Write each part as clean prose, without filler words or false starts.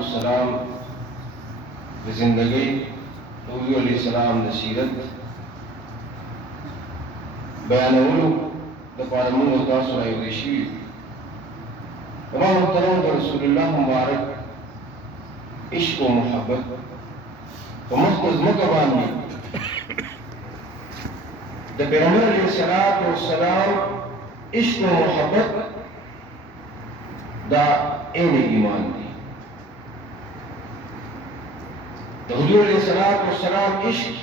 والسلام ज़िंदगी हुज़ूर अलैहिस्सलाम द सीरत बयानवलु दपारा मूंग तासु रायोगि शीवी तमाम मुहतरम द रसूलुल्लाह मुबारक इश्क व मोहब्बत व मुख्तज़ मकबानी द पैगंबर अलैहिस्सलाम इश्क व मोहब्बत दा एन ईमान दी द हुज़ूर अलैहिस्सलाम इश्क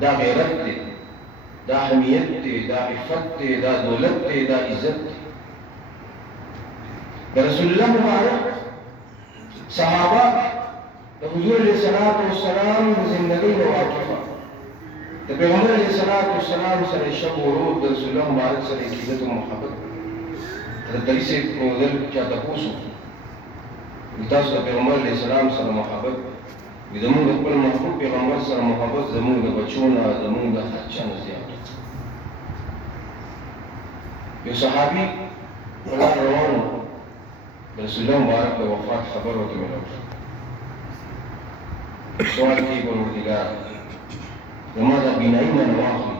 दा गैरत दे दा हमियत दे दा इफ़्फ़त दे दा दौलत दे दा इज़्ज़त दे द रसूलुल्लाह मुबारक सहाबा द हुज़ूर अलैहिस्सलाम ज़िंदगी में वाक़िफ़ा द पैगंबर अलैहिस्सलाम सरे शब व रोज़ द रसूलुल्लाह मुबारक सरे इज़्ज़त व मोहब्बत द दरी से नोदल क्या तपूसु वितास द पैगंबर अलैहिस्सलाम सरे मोहब्बत ज़मून द कुल महबूब पैगंबर सरे मोहब्बत ज़मून द बचोना ज़मून द खर्चा न ज़्यादा यो सहाबी वला रवान रसूलुल्लाह मुबारक द वफ़ात खबर होते मिला सवाल की परवरदिगार जमादा बिनाई में नवाखी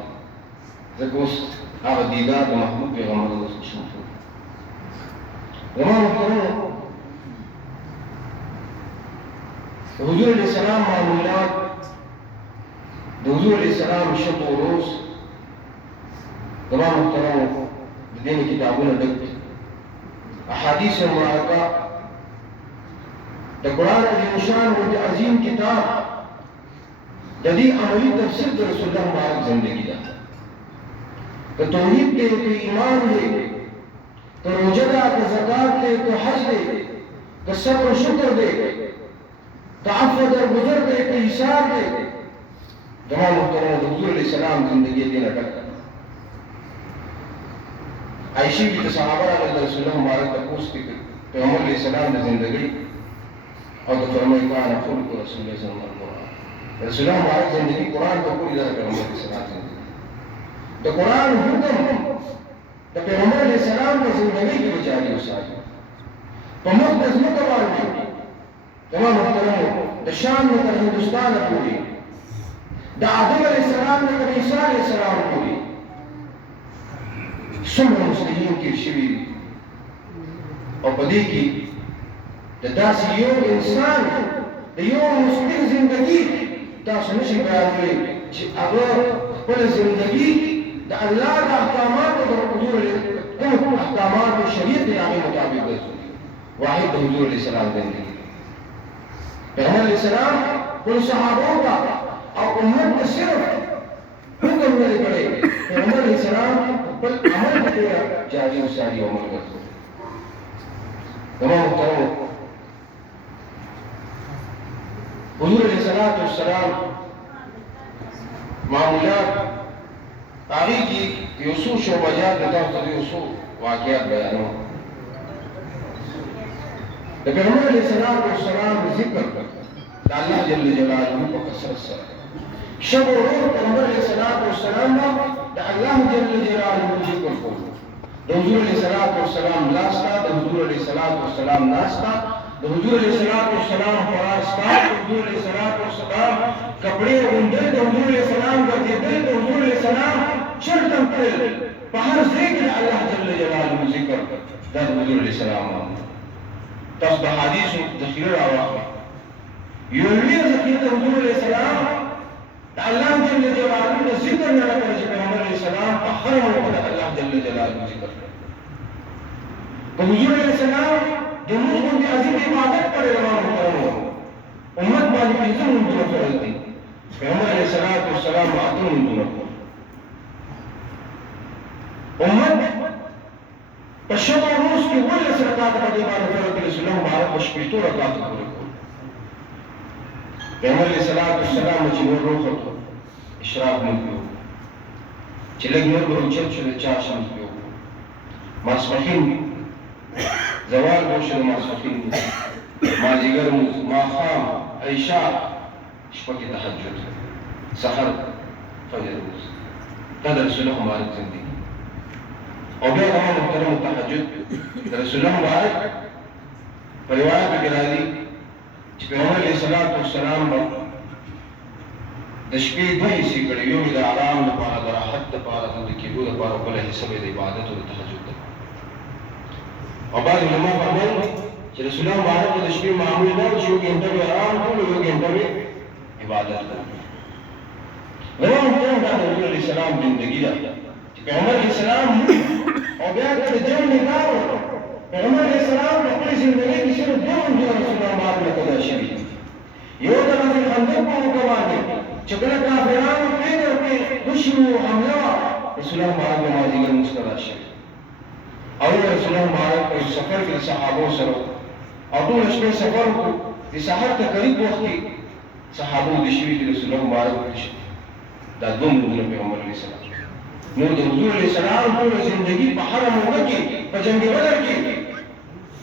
ज़कोस आग दीदार द महबूब पैगंबर रसूल जमाना करो हुज़ूर अलैहिस्सलाम मामूलात हुज़ूर अलैहिस्सलाम शब व रोज़ तमाम मुहतरम दिन किताबों ने डक अहादीस मुबारका द कुरान अज़ीम व अज़ीम किताब जदी अमली तफसीर द रसूलुल्लाह मुबारक ज़िंदगी दा तो तौहीद दे तो ईमान दे तो रोज़ा दा तो ज़कात दे तो हज दे तो सब्र व शुक्र दे तो अफ़्व दरगुज़र दे तो हिसाब दे तमाम मुहतरम हुज़ूर अलैहिस्सलाम ज़िंदगी दे न डक आयशी की सहाबा रसूलुल्लाह मुबारक तपूस की पैगंबर अलैहिस्सलाम द ज़िंदगी और तो फरमाया कान खुल्क़ रसूलुल्लाह सल्लल्लाहु अलैहि वसल्लम रसूलुल्लाह मुबारक ज़िंदगी कुरान को पूरी तरह पैगंबर अलैहिस्सलाम ज़िंदगी तो कुरान हुक्म द पैगंबर अलैहिस्सलाम द ज़िंदगी की बजारी उसारी तो मुक़द्दस मुकबार में तमाम मुहतरम द शाम में तर हिंदुस्तान पूरी द आदम अलैहिस्सलाम ने तर ईसा अलैहिस्सलाम पूरी सुम्र मुस्लिमीन की शिवी और बदी की दास यो इंसान यो मुस्लिम जिंदगी दास नशी बयान करे अगर कुल जिंदगी द अल्लाह का अहकामात और हुजूर अहकामात और शरीयत के आगे मुताबिक वाहिद हुजूर अलैहिस्सलाम जिंदगी पैगंबर अलैहिस्सलाम कुल सहाबों का और उम्मत को सिर्फ हुक्म नहीं करे पैगंबर अलैहिस्सलाम बल अमल किया जारी उसारी अमल करते तमाम मुहतरम हुज़ूर अलैहिस्सलाम मामूलात तारीख़ की यूसुफ शोबाजात बताओ तो यूसुफ वाक़ियात बयानों द पैगंबर अलैहिस्सलाम ज़िक्र अल्लाह जल्ल जलालहू को कसरत से शब व रोज़ पैगंबर अलैहिस्सलाम द अल्लाह जल्ल जलालहू ज़िक्र को द हुज़ूर अलैहिस्सलाम लास्ता द हुज़ूर अलैहिस्सलाम नास्ता द हुज़ूर अलैहिस्सलाम फरास्ता द हुज़ूर अलैहिस्सलाम कपड़े उंडे द हुज़ूर अलैहिस्सलाम गर्दे द हुज़ूर अलैहिस्सलाम चलतम तेल बाहर से कि अल्लाह जल्ल जलालहू ज़िक्र द हुज़ूर अलैहिस्सलाम तस द हदीस तखरीर आवा योली ज़िक्र द हुज़ूर अलैहिस्सलाम अल्लाह जल्ल जलालहू द ज़िक्र न करे पैगंबर अलैहिस्सलाम हर वक्त अल्लाह जल्ल जलालहू ज़िक्र तो हुज़ूर अलैहिस्सलाम जो मुझको की अजीम इबादत करे रवा मुहतरम उम्मत वाली इज़्ज़त उनको फर्ज दी पैगंबर अलैहिस्सलाम बातों उनको उम्मत पश्चिम रूस की वो रकात का दीवार फर्ज दी रसूलुल्लाह मुबारक बशपीतो रकात पूरे को पैगंबर अलैहिस्सलाम मजबूर रोह को इशराक मुझको चिलक नूर को चल चाशम को मासफिन जवाल गोशल मासफिन माजिगर माखाम ऐशा शपकी तहज्जुद सहर फजर कदर रसूलुल्लाह मुबारक जिंदगी और बेगम मुहतरम तहज्जुद रसूलुल्लाह मुबारक روایت کې راځي چې پیغمبر علیه الصلاۃ والسلام د شپې دوه حصې کړي، یو د آرام لپاره، د راحت لپاره، د کېدو لپاره، بله حصه د عبادت او د تهجد لپاره. او بعض علما فرمایي چې رسول الله مبارک د شپې معمول نه چې یو ګنټه به آرام کړو، یو ګنټه به عبادت کړو. غواړم دا د رسول الله سلام زندگی ده چې پیغمبر علیه السلام او بیا د جنګ نکاح وکړو. پیغمبر علیه السلام په خپل زندګۍ کې صرف دوه منځونه رسول الله مبارک له قضا شوي. یو د غزوه خندق په موقع باندې چې کله کافرانو پیدر کې دشمن حمله وه، رسول الله مبارک د مازدیګر لمونځ قضا شوي. او رسول الله مبارک په سفر کې د صحابو سره او ټوله شپه سفر وکړو. د سحر ته قریب وخت کې صحابو د شوي چې رسول الله مبارک وشي. دا دوه منځونه پیغمبر علیه السلام. نو د حضور علیه السلام ټوله زندګي په هره موقع کې په جنګ بدر کې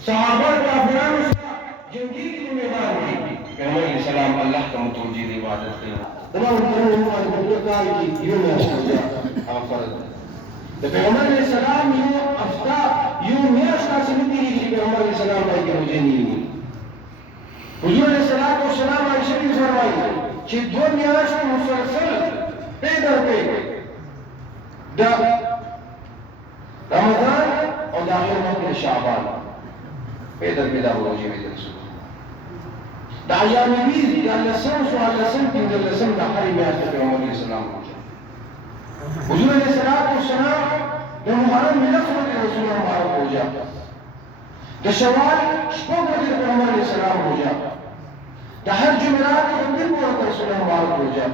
صحابه کافرانو سره جنګېږي په میدان کې. پیغمبر علیه السلام الله ته متوجه د عبادت کوي. زما محترم باندې په دې کال کې یو میاشت هغه فرض ده. د پیغمبر علیه السلام یو هفته یو میاشت داسې نه تېرېږي چې پیغمبر علیه السلام باندې روژې نه وي. حضور علیه السلام عایشه بي فرمایي چې دوه میاشتې مسلسل پیدر پې د رمضان او د آخر وخت د شعبان پیدر پې دا روژې وې د رسول الله. د ایام بیض د لسم څوارلسم پنځلسم د هرې میاشتې پیغمبر علیه السلام روژه. حضور علیه السلام د محرم لس ورځې رسول الله مبارک روژه، د شوال شپږ ورځې پیغمبر علیه السلام روژه، د هر جمعرات په 15 ورځې رسول الله مبارک روژه،